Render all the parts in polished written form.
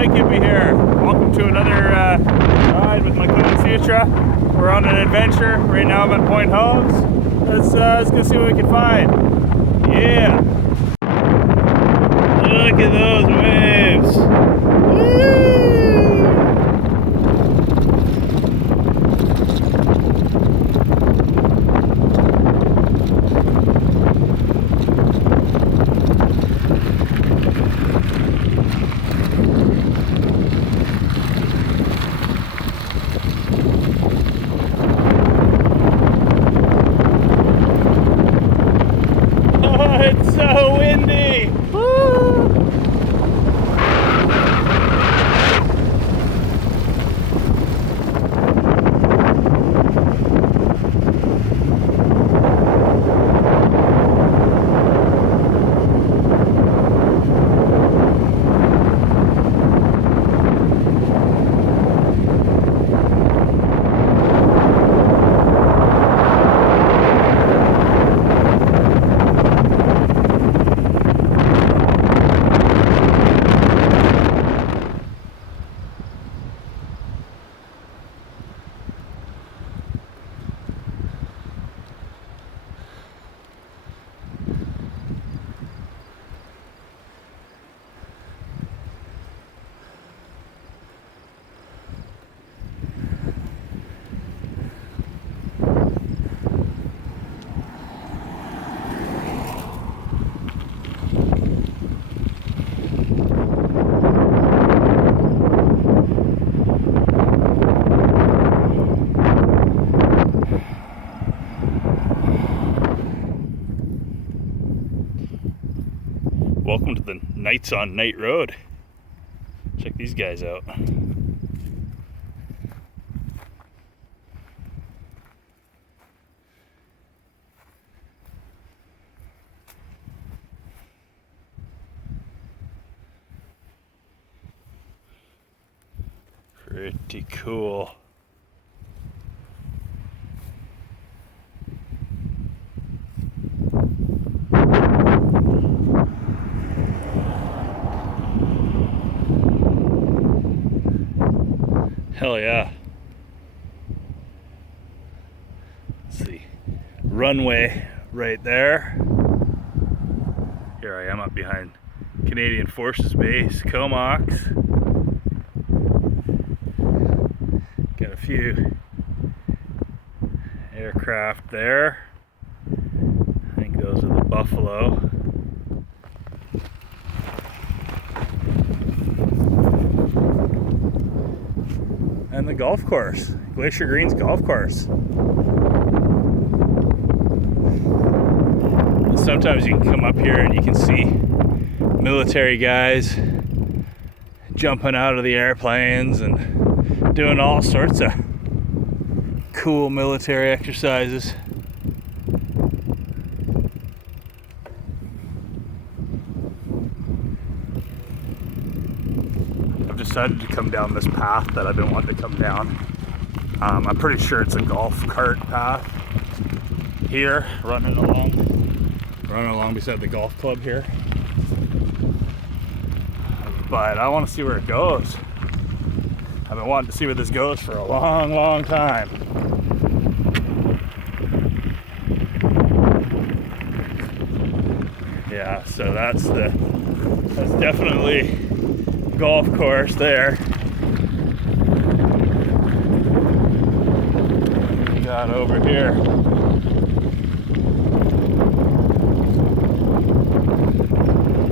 Mike Gippy here. Welcome to another ride with my cousin Citra. We're on an adventure. Right now I'm at Point Homes. Let's go see what we can find. Yeah. Look at those waves. Woo! It's so windy. Woo! Welcome to the Nights on Night Road. Check these guys out. Pretty cool. Hell yeah. Let's see. Runway right there. Here I am up behind Canadian Forces Base, Comox. Got a few aircraft there. I think those are the Buffalo. And the golf course, Glacier Greens Golf Course. Sometimes you can come up here and you can see military guys jumping out of the airplanes and doing all sorts of cool military exercises. Decided to come down this path that I've been wanting to come down. I'm pretty sure it's a golf cart path here, running along beside the golf club here. But I want to see where it goes. I've been wanting to see where this goes for a long time. Yeah, so that's definitely golf course there. We got over here.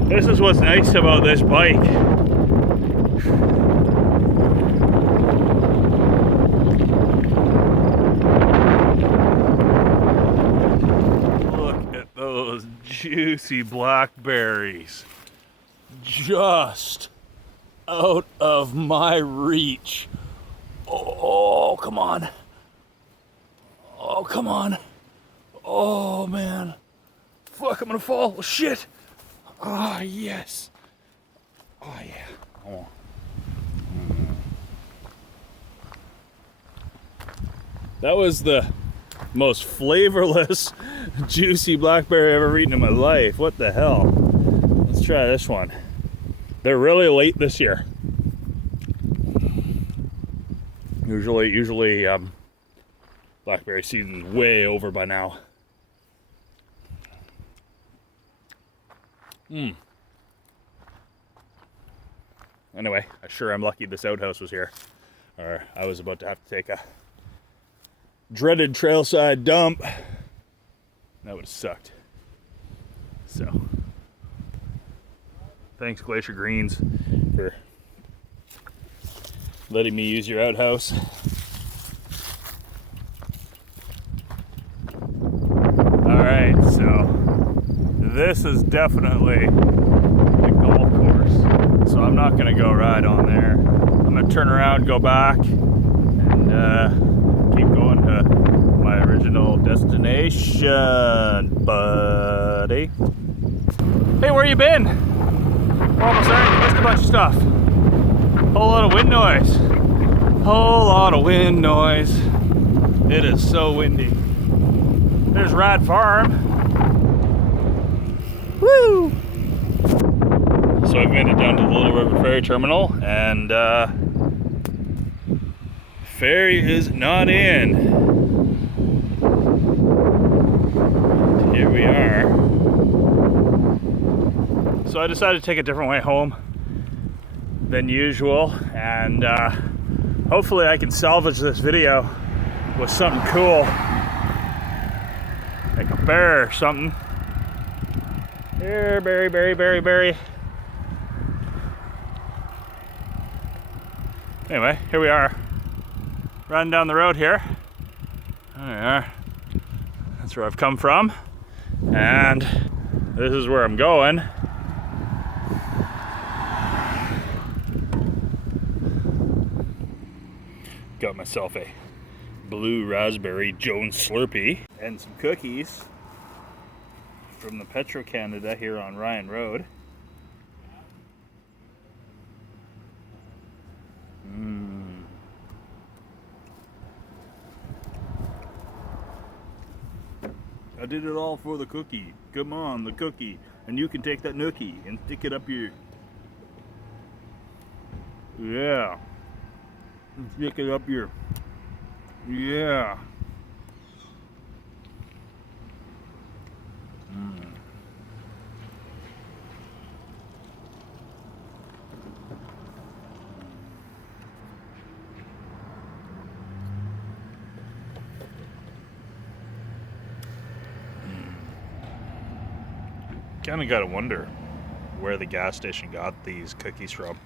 This is what's nice about this bike. Look at those juicy blackberries. Just out of my reach. Oh, come on. Oh, come on. Oh, man. Fuck, I'm gonna fall. Oh, shit. Oh, yes. Oh, yeah. Oh. That was the most flavorless, juicy blackberry I've ever eaten in my life. What the hell? Let's try this one. They're really late this year. Usually blackberry season's way over by now. Anyway, I'm lucky this outhouse was here, or I was about to have to take a dreaded trailside dump. That would have sucked. So, thanks Glacier Greens for letting me use your outhouse. Alright, so this is definitely the golf course. So I'm not going to go ride on there. I'm going to turn around, go back, and keep going to my original destination, buddy. Hey, where you been? We're almost there. You missed a bunch of stuff. Whole lot of wind noise. Whole lot of wind noise. It is so windy. There's Rad Farm. Woo! So I've made it down to the Little River Ferry Terminal, and ferry is not in. Here we are. So I decided to take a different way home than usual, and hopefully I can salvage this video with something cool, like a bear or something. Here, berry. Anyway, here we are, running down the road here. There we are. That's where I've come from, and this is where I'm going. Got myself a blue raspberry Jones Slurpee and some cookies from the Petro Canada here on Ryan Road. I did it all for the cookie. Come on, the cookie. And you can take that nookie and stick it up your... Yeah. And stick it up your... Yeah. Kind of gotta wonder where the gas station got these cookies from.